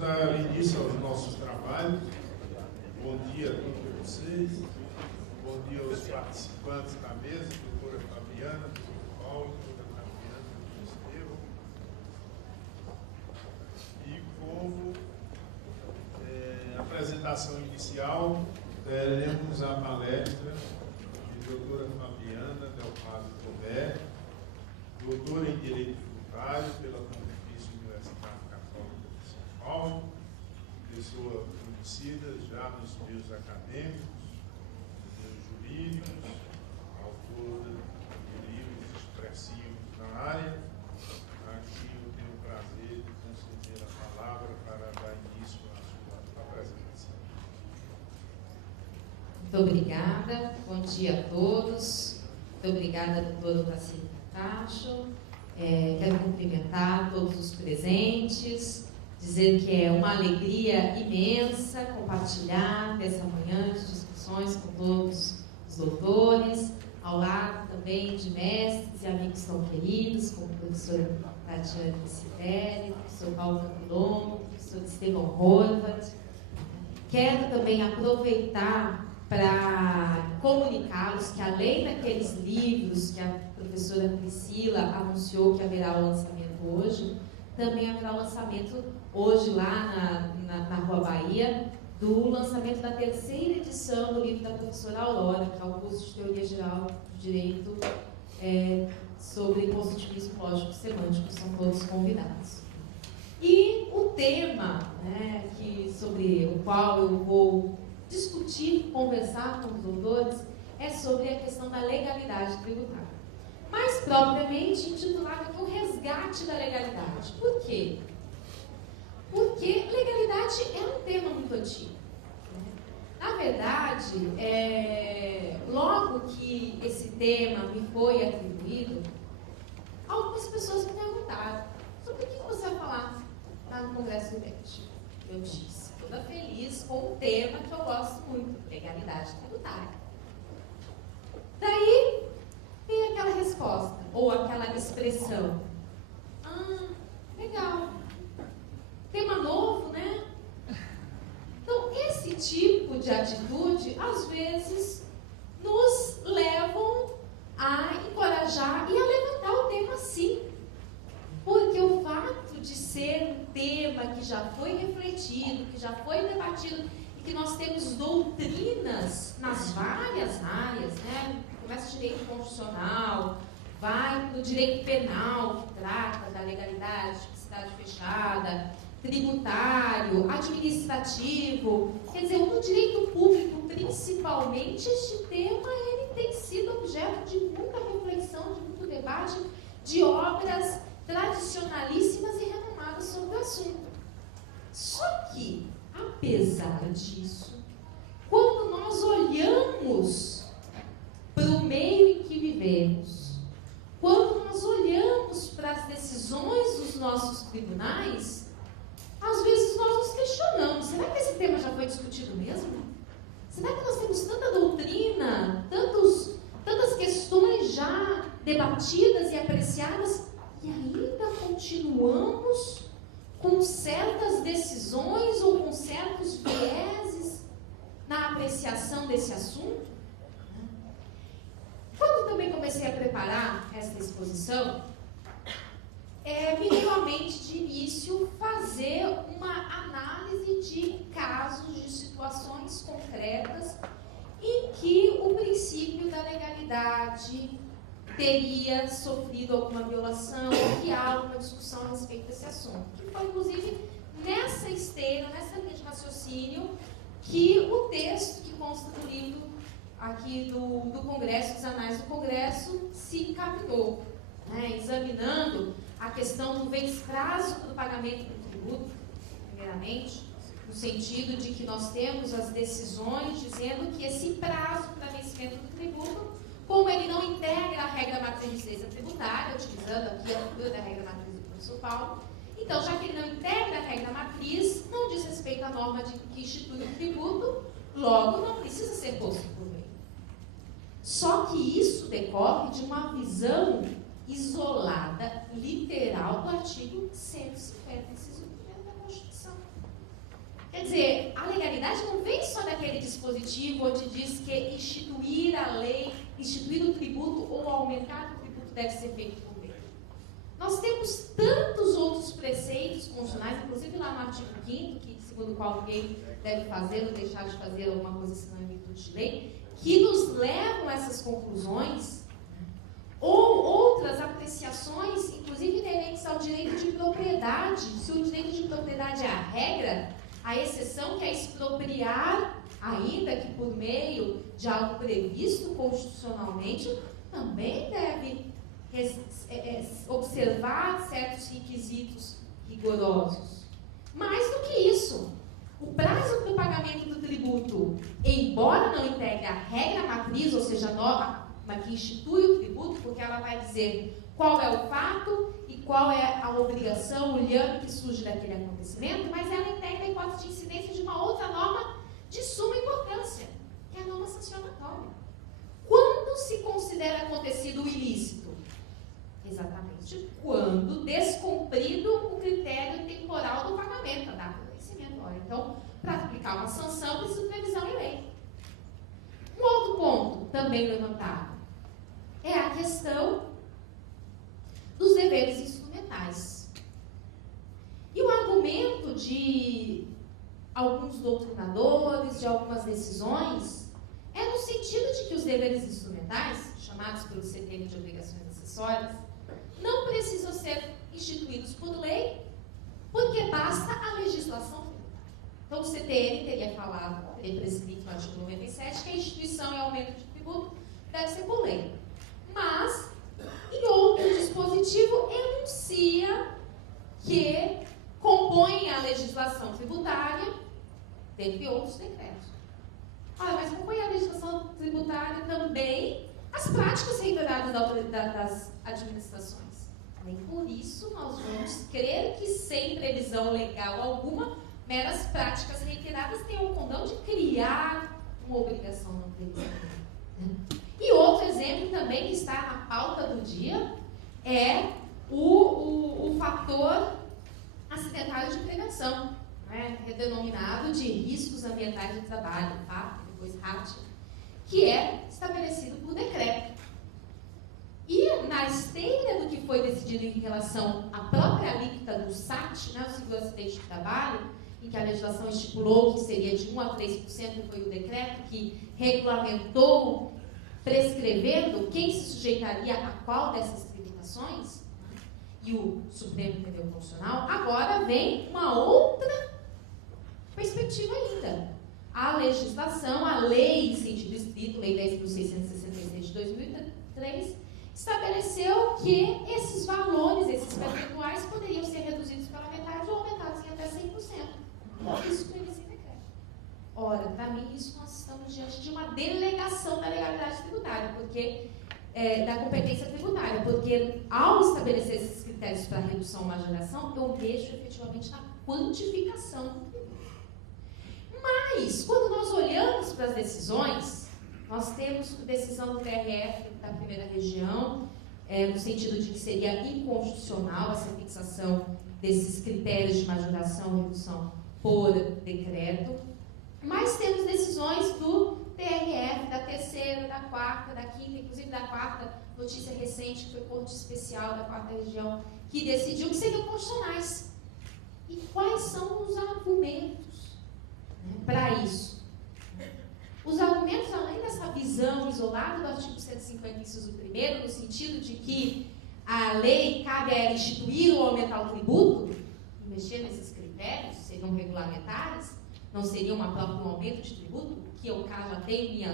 dar início aos nossos trabalhos. Bom dia a todos vocês. Bom dia aos participantes da mesa, doutora Fabiana, doutor Paulo, doutora Fabiana, doutor Estevam. E como apresentação inicial, teremos a palestra de doutora Fabiana Del Pado Tomé, doutora em Direito Tributário pela Pontifícia Universidade Católica de São Paulo, pessoa conhecida já nos meios acadêmicos, meios jurídicos, autora de livros expressivos na área. Aqui eu tenho o prazer de conceder a palavra para dar início à sua apresentação. Muito obrigada, bom dia a todos. Muito obrigada, doutora Tacília Cacho. Quero cumprimentar todos os presentes, dizer que é uma alegria imensa compartilhar dessa manhã de discussões com todos os doutores, ao lado também de mestres e amigos tão queridos, como o professor Tatiana Sibeli, o professor Paulo Capilon, o professor Estevão Horvath. Quero também aproveitar para comunicá-los que, além daqueles livros que a professora Priscila anunciou que haverá o lançamento hoje, também haverá o lançamento hoje lá na Rua Bahia, do lançamento da 3ª edição do livro da professora Aurora, que é o curso de Teoria Geral do Direito sobre Positivismo Lógico Semântico, são todos convidados. E o tema sobre o qual eu vou discutir, conversar com os doutores, é sobre a questão da legalidade tributária. Mais propriamente intitulado aqui o resgate da legalidade. Por quê? Porque legalidade é um tema muito antigo. Na verdade, logo que esse tema me foi atribuído, algumas pessoas me perguntaram: sobre o que você vai falar lá no Congresso do IBET? Eu disse, toda feliz com um tema que eu gosto muito, legalidade tributária. Daí vem aquela resposta, ou aquela expressão: ah, legal, tema novo, né? Então, esse tipo de atitude, às vezes, nos levam a encorajar e a levantar o tema sim. Porque o fato de ser um tema que já foi refletido, que já foi debatido, e que nós temos doutrinas nas várias áreas, né? Começa o direito constitucional, vai para o direito penal, que trata da legalidade, tipicidade fechada, tributário, administrativo. Quer dizer, no direito público, principalmente, este tema ele tem sido objeto de muita reflexão, de muito debate, de obras tradicionalíssimas e renomadas sobre o assunto. Só que, apesar disso, quando nós olhamos para o meio em que vivemos, quando nós olhamos para as decisões dos nossos tribunais, às vezes nós nos questionamos: será que esse tema já foi discutido mesmo? Será que nós temos tanta doutrina, tantas questões já debatidas e apreciadas, e ainda continuamos com certas decisões ou com certos vieses na apreciação desse assunto? Quando também comecei a preparar essa exposição, me veio à mente de início fazer uma análise de casos, de situações concretas em que o princípio da legalidade teria sofrido alguma violação, ou que há alguma discussão a respeito desse assunto. Que foi, inclusive, nessa esteira, nessa linha de raciocínio, que o texto que consta do livro aqui do Congresso, dos Anais do Congresso, se encaminhou, examinando a questão do vez-prazo para o pagamento do tributo, primeiramente, no sentido de que nós temos as decisões dizendo que esse prazo para vencimento do tributo, como ele não integra a regra matriz de incidência tributária, utilizando aqui a figura da regra matriz do professor Paulo, então, já que ele não integra a regra matriz, não diz respeito à norma que institui o tributo, logo não precisa ser posto por lei. Só que isso decorre de uma visão isolada, literal, do artigo 150, inciso 1º da Constituição. Quer dizer, a legalidade não vem só daquele dispositivo onde diz que instituir a lei, instituir o tributo ou aumentar o tributo deve ser feito por lei. Nós temos tantos outros preceitos constitucionais, inclusive lá no artigo 5º, que segundo o qual ninguém deve fazer ou deixar de fazer alguma coisa senão em virtude de lei, que nos levam a essas conclusões, ou outras apreciações, inclusive inerentes ao direito de propriedade. Se o direito de propriedade é a regra, a exceção que é expropriar, ainda que por meio de algo previsto constitucionalmente, também deve observar certos requisitos rigorosos. Mais do que isso, o prazo para o pagamento do tributo, embora não integre a regra matriz, ou seja, a norma que institui o tributo, porque ela vai dizer qual é o fato e qual é a obrigação, o lhame que surge daquele acontecimento, mas ela integra a hipótese de incidência de uma outra norma de suma importância, que é a norma sancionatória. Quando se considera acontecido o ilícito? Exatamente quando descumprido o critério temporal do pagamento, a data do vencimento. Então, para aplicar uma sanção, precisa de previsão em lei. Um outro ponto também levantado é a questão dos deveres instrumentais. E o argumento de alguns doutrinadores, de algumas decisões, é no sentido de que os deveres instrumentais, chamados pelo CTN de obrigações acessórias, não precisam ser instituídos por lei, porque basta a legislação tributária. Então, o CTN teria prescrito no artigo 97 que a instituição e aumento de tributo deve ser por lei. Mas, em outro dispositivo, enuncia que compõe a legislação tributária, dentre outros decretos. Mas compõe a legislação tributária também as práticas reiteradas das administrações. Nem por isso nós vamos crer que, sem previsão legal alguma, meras práticas reiteradas têm o condão de criar uma obrigação não prevista. E outro exemplo também que está na pauta do dia é o fator acidentário de prevenção, né, denominado de riscos ambientais de trabalho, depois RAT, que é estabelecido por decreto. E na esteira do que foi decidido em relação à própria alíquota do SAT, né, o seguro acidente de trabalho, em que a legislação estipulou que seria de 1% a 3%, e foi o decreto que regulamentou, prescrevendo quem se sujeitaria a qual dessas tributações, e o Supremo Tribunal Constitucional, agora vem uma outra perspectiva ainda. A legislação, a lei em sentido estrito, Lei 10.666 de 2003, estabeleceu que esses valores, esses percentuais, poderiam ser reduzidos pela metade ou aumentados em até 100%. Isso foi nesse decreto. Ora, para mim, isso nós estamos diante de uma delegação da legalidade tributária, da competência tributária, porque ao estabelecer esses critérios para redução ou majoração, eu vejo efetivamente na quantificação do tributo. Mas, quando nós olhamos para as decisões, nós temos decisão do TRF da primeira região, no sentido de que seria inconstitucional essa fixação desses critérios de majoração e redução por decreto. Mas temos decisões do TRF, da terceira, da quarta, da quinta, inclusive da quarta, notícia recente, que foi Corte Especial da quarta região, que decidiu que seriam constitucionais. E quais são os argumentos, para isso? Os argumentos, além dessa visão isolada do artigo 150, inciso 1º, no sentido de que a lei cabe a ela instituir ou aumentar o tributo, e mexer nesses critérios, seriam regulamentares, não seria um aumento de tributo, que eu já tenho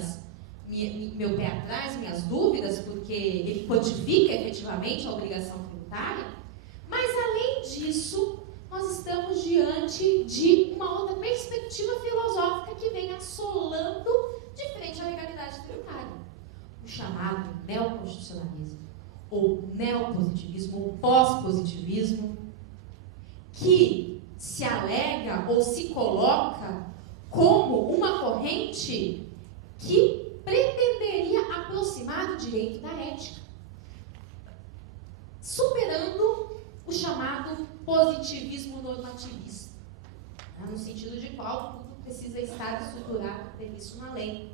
meu pé atrás, minhas dúvidas, porque ele quantifica efetivamente a obrigação tributária. Mas, além disso, nós estamos diante de uma outra perspectiva filosófica que vem assolando de frente à legalidade tributária. O chamado neoconstitucionalismo, ou neopositivismo, ou pós-positivismo, que se alega ou se coloca como uma corrente que pretenderia aproximar do direito da ética, superando o chamado positivismo normativista. no sentido de qual tudo precisa estar estruturado, previsto na lei.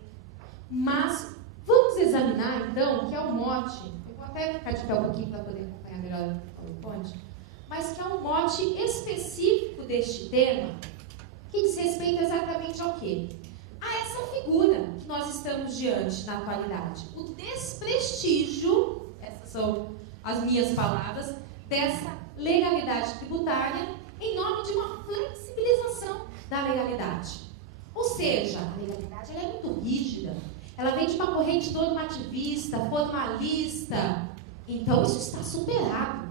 Mas vamos examinar, então, que é o mote, eu vou até ficar de pé um pouquinho para poder acompanhar melhor o PowerPoint, mas que é um mote específico deste tema, que diz respeito exatamente ao quê? A essa figura que nós estamos diante na atualidade. O desprestígio, essas são as minhas palavras, dessa legalidade tributária em nome de uma flexibilização da legalidade. Ou seja, a legalidade ela é muito rígida, ela vem de uma corrente normativista, formalista, então isso está superado.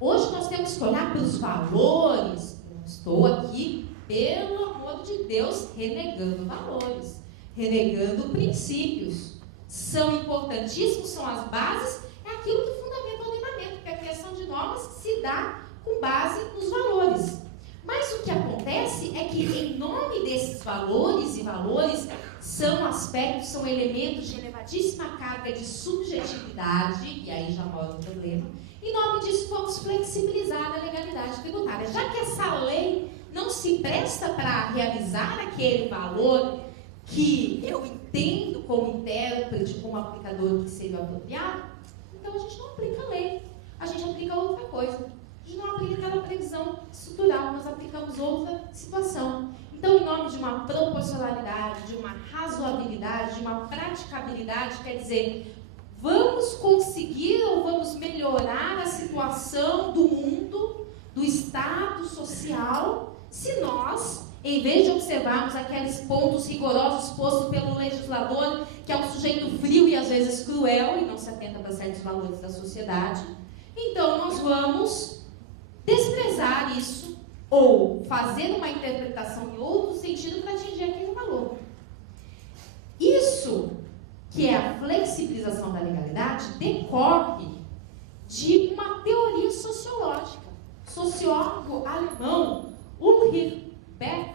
Hoje nós temos que olhar para os valores. Eu não estou aqui, pelo amor de Deus, renegando valores, renegando princípios. São importantíssimos, são as bases, é aquilo que fundamenta o ordenamento, porque a criação de normas se dá com base nos valores. Mas o que acontece é que, em nome desses valores, e valores são aspectos, são elementos de elevadíssima carga de subjetividade, e aí já mora o problema, em nome disso vamos flexibilizar a legalidade tributária. Já que essa lei não se presta para realizar aquele valor que eu entendo como intérprete, como aplicador que seria apropriado, então a gente não aplica a lei, a gente aplica outra coisa. A gente não aplica aquela previsão estrutural, nós aplicamos outra situação. Então, em nome de uma proporcionalidade, de uma razoabilidade, de uma praticabilidade, quer dizer, vamos conseguir ou vamos melhorar a situação do mundo, do estado social, se nós, em vez de observarmos aqueles pontos rigorosos postos pelo legislador, que é um sujeito frio e às vezes cruel, e não se atenta para certos valores da sociedade, então nós vamos desprezar isso ou fazer uma interpretação em outro sentido para atingir aquele valor. Isso, que é a flexibilização da legalidade, decorre de uma teoria sociológica. Sociólogo alemão, Ulrich Beck,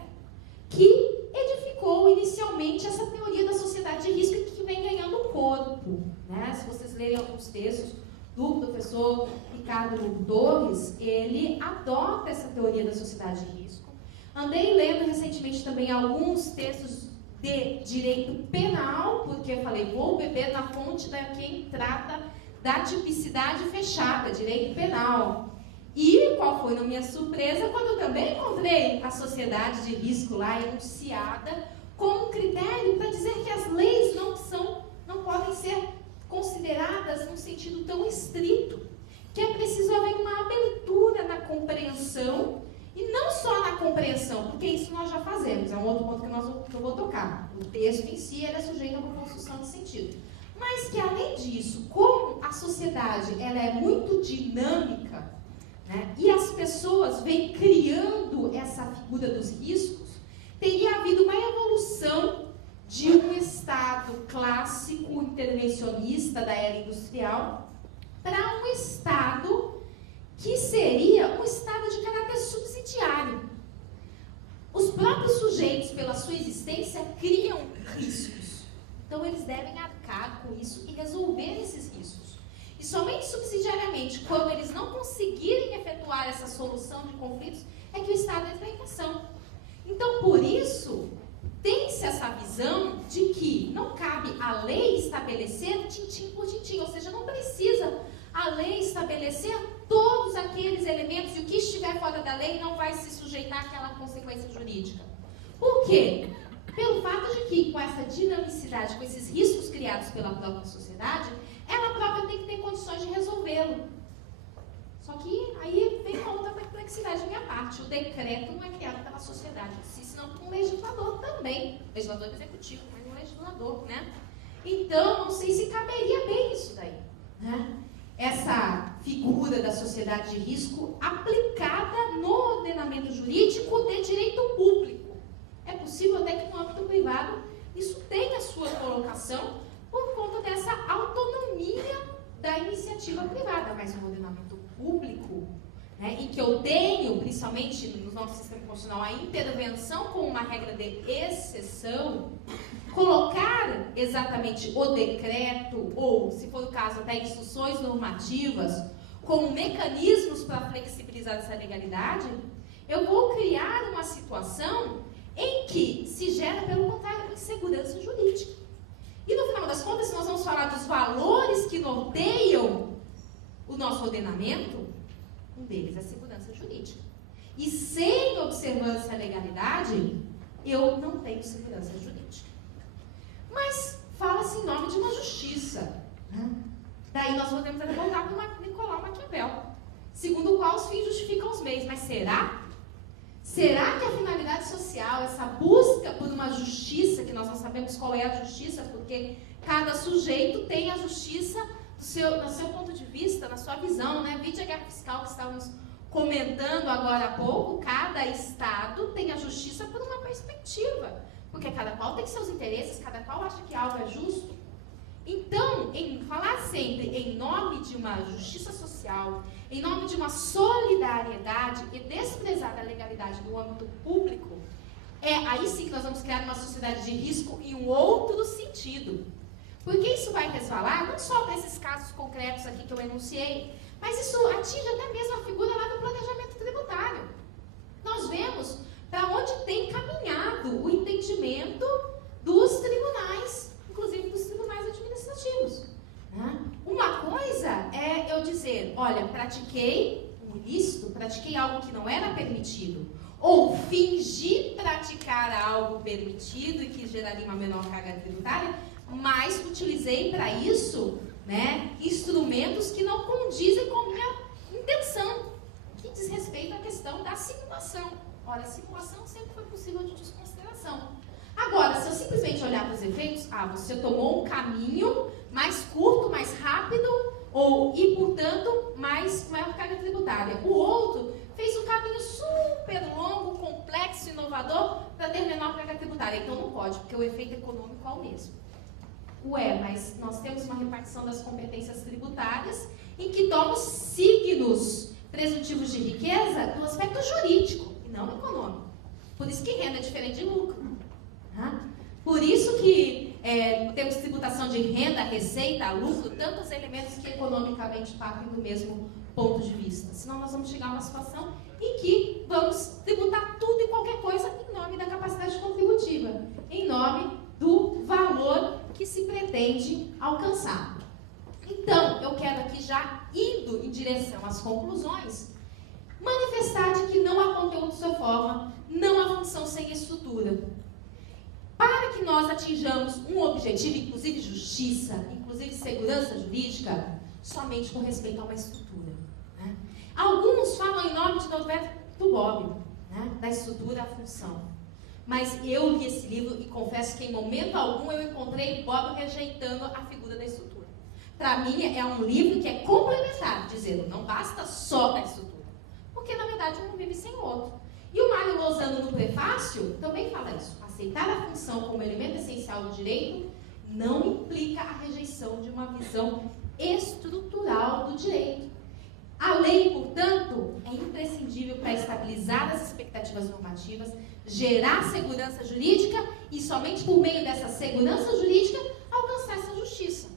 que edificou inicialmente essa teoria da sociedade de risco que vem ganhando corpo. Né? Se vocês lerem alguns textos do professor Ricardo Torres, ele adota essa teoria da sociedade de risco. Andei lendo recentemente também alguns textos de direito penal, porque eu falei, vou beber na fonte da quem trata da tipicidade fechada, direito penal. E qual foi a minha surpresa quando eu também encontrei a sociedade de risco lá enunciada como um critério para dizer que as leis não podem ser consideradas num sentido tão estrito, que é preciso haver uma abertura na compreensão, e não só na compreensão, porque isso nós já fazemos, é um outro ponto que eu vou tocar. O texto em si é sujeito a uma construção de sentido. Mas que, além disso, como a sociedade ela é muito dinâmica, né, e as pessoas vêm criando essa figura dos riscos, teria havido uma evolução de um estado clássico intervencionista da era industrial para um estado que seria um estado de caráter subsidiário. Os próprios sujeitos, pela sua existência, criam riscos. Então, eles devem arcar com isso e resolver esses riscos. E somente subsidiariamente, quando eles não conseguirem efetuar essa solução de conflitos, é que o Estado entra em ação. Então, por isso, tem-se essa visão de que não cabe a lei estabelecer tintim por tintim, ou seja, não precisa a lei estabelecer todos aqueles elementos e o que estiver fora da lei não vai se sujeitar àquela consequência jurídica. Por quê? Pelo fato de que, com essa dinamicidade, com esses riscos criados pela própria sociedade, ela própria tem que ter condições de resolvê-lo. Só que aí vem uma outra perplexidade da minha parte. O decreto não é criado pela sociedade em si, senão por um legislador também. Legislador executivo, mas um legislador, né? Então, não sei se caberia bem isso daí, né? Essa figura da sociedade de risco aplicada no ordenamento jurídico de direito público. É possível até que no âmbito privado isso tenha sua colocação por conta dessa autonomia da iniciativa privada, mas no ordenamento público, né, em que eu tenho, principalmente no nosso sistema constitucional, a intervenção como uma regra de exceção, colocar exatamente o decreto, ou, se for o caso, até instruções normativas, como mecanismos para flexibilizar essa legalidade, eu vou criar uma situação em que se gera, pelo contrário, insegurança jurídica. E no final das contas, se nós vamos falar dos valores que norteiam o nosso ordenamento, um deles é a segurança jurídica. E sem observância à legalidade, eu não tenho segurança jurídica. Mas fala-se em nome de uma justiça. Daí nós podemos até voltar para Nicolau Maquiavel, segundo o qual os fins justificam os meios. Mas será? Será que a finalidade social, essa busca por uma justiça, que nós não sabemos qual é a justiça, porque cada sujeito tem a justiça no seu ponto de vista, na sua visão, né? Vide a guerra fiscal que estávamos comentando agora há pouco, cada estado tem a justiça por uma perspectiva, porque cada qual tem seus interesses, cada qual acha que algo é justo. Então, em falar sempre em nome de uma justiça social, em nome de uma solidariedade e desprezar a legalidade no âmbito público, aí sim que nós vamos criar uma sociedade de risco em um outro sentido. Porque isso vai resvalar não só para esses casos concretos aqui que eu enunciei, mas isso atinge até mesmo a figura lá do planejamento tributário. Nós vemos para onde tem caminhado o entendimento dos tribunais, inclusive dos tribunais administrativos. Né? Uma coisa é eu dizer, olha, pratiquei um ilícito, pratiquei algo que não era permitido, ou fingi praticar algo permitido e que geraria uma menor carga tributária, mas utilizei para isso, né, instrumentos que não condizem com a minha intenção, que diz respeito à questão da simulação. Ora, a simulação sempre foi possível de desconsideração. Agora, se eu simplesmente olhar para os efeitos, você tomou um caminho mais curto, mais rápido, e, portanto, maior carga tributária. O outro fez um caminho super longo, complexo, inovador, para ter menor carga tributária. Então não pode, porque o efeito econômico é o mesmo. Mas nós temos uma repartição das competências tributárias em que tomamos signos presuntivos de riqueza no aspecto jurídico e não econômico. Por isso que renda é diferente de lucro. Por isso que temos tributação de renda, receita, lucro, tantos elementos que economicamente partem do mesmo ponto de vista. Senão nós vamos chegar a uma situação em que vamos tributar tudo e qualquer coisa em nome da capacidade contributiva, em nome do valor que se pretende alcançar. Então, eu quero aqui, já indo em direção às conclusões, manifestar de que não há conteúdo sem forma, não há função sem estrutura. Para que nós atinjamos um objetivo, inclusive justiça, inclusive segurança jurídica, somente com respeito a uma estrutura. Né? Alguns falam em nome de Norberto Bobbio, né? Da estrutura à função. Mas eu li esse livro e confesso que em momento algum eu encontrei Bobbio rejeitando a figura da estrutura. Para mim é um livro que é complementar, dizendo não basta só a estrutura, porque na verdade um vive sem o outro. E o Mário Lozano no prefácio também fala isso. Aceitar a função como elemento essencial do direito não implica a rejeição de uma visão estrutural do direito. A lei, portanto, é imprescindível para estabilizar as expectativas normativas, gerar segurança jurídica e somente por meio dessa segurança jurídica alcançar essa justiça.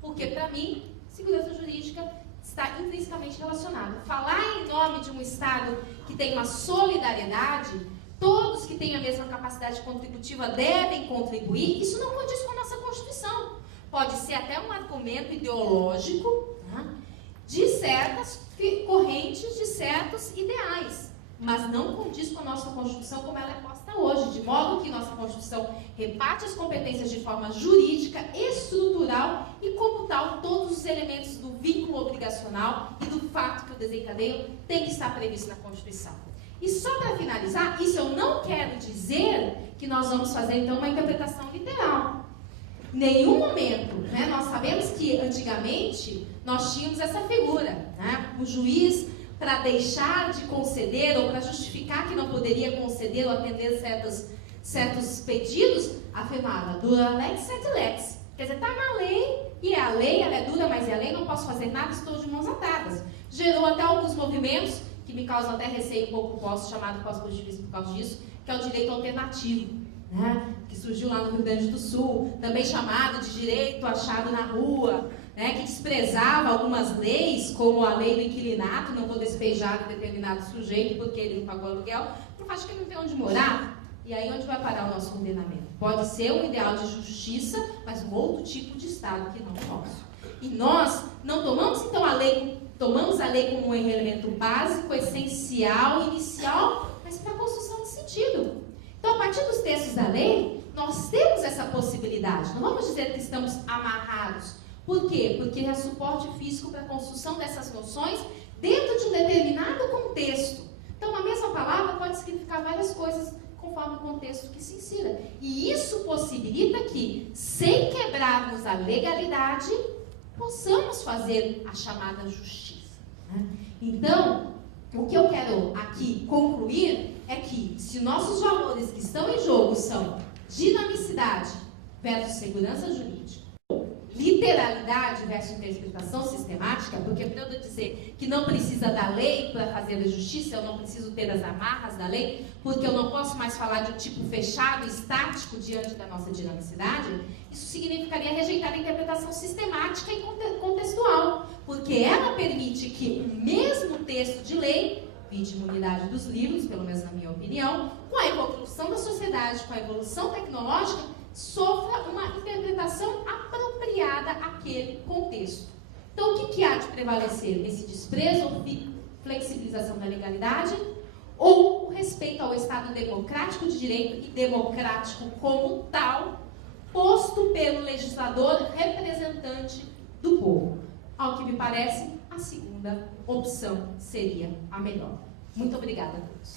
Porque, para mim, segurança jurídica está intrinsecamente relacionada. Falar em nome de um Estado que tem uma solidariedade, todos que têm a mesma capacidade contributiva devem contribuir, isso não condiz com a nossa Constituição. Pode ser até um argumento ideológico, né, de certas correntes, de certos ideais, mas não condiz com a nossa Constituição como ela é posta hoje, de modo que nossa Constituição reparte as competências de forma jurídica, estrutural e, como tal, todos os elementos do vínculo obrigacional e do fato que o desencadeia tem que estar previsto na Constituição. E só para finalizar, isso eu não quero dizer que nós vamos fazer, então, uma interpretação literal. Em nenhum momento, né, nós sabemos que, antigamente, nós tínhamos essa figura, né, o juiz, para deixar de conceder ou para justificar que não poderia conceder ou atender certos pedidos, afirmava, dura lex sed lex. Quer dizer, está na lei, e a lei, ela é dura, mas é a lei, não posso fazer nada, estou de mãos atadas. Gerou até alguns movimentos que me causam até receio um pouco chamado pós-positivismo por causa disso, que é o direito alternativo, né? Que surgiu lá no Rio Grande do Sul, também chamado de direito achado na rua, né, que desprezava algumas leis, como a lei do inquilinato, não vou despejar de determinado sujeito porque ele não pagou aluguel, por fato que ele não tem onde morar. E aí onde vai parar o nosso ordenamento? Pode ser um ideal de justiça, mas um outro tipo de Estado que não o nosso. E nós não tomamos então a lei como um elemento básico, essencial, inicial, mas para a construção de sentido. Então, a partir dos textos da lei, nós temos essa possibilidade. Não vamos dizer que estamos amarrados. Por quê? Porque é suporte físico para a construção dessas noções dentro de um determinado contexto. Então, a mesma palavra pode significar várias coisas conforme o contexto que se insira. E isso possibilita que, sem quebrarmos a legalidade, possamos fazer a chamada justiça, né? Então, o que eu quero aqui concluir é que, se nossos valores que estão em jogo são dinamicidade versus segurança jurídica, literalidade versus interpretação sistemática, porque para eu dizer que não precisa da lei para fazer a justiça, eu não preciso ter as amarras da lei, porque eu não posso mais falar de um tipo fechado, estático, diante da nossa dinamicidade, isso significaria rejeitar a interpretação sistemática e contextual, porque ela permite que o mesmo texto de lei, vide imunidade dos livros, pelo menos na minha opinião, com a evolução da sociedade, com a evolução tecnológica, sofra uma interpretação apropriada àquele contexto. Então, o que há de prevalecer? Esse desprezo ou flexibilização da legalidade? Ou o respeito ao Estado democrático de direito e democrático como tal, posto pelo legislador representante do povo? Ao que me parece, a segunda opção seria a melhor. Muito obrigada a todos.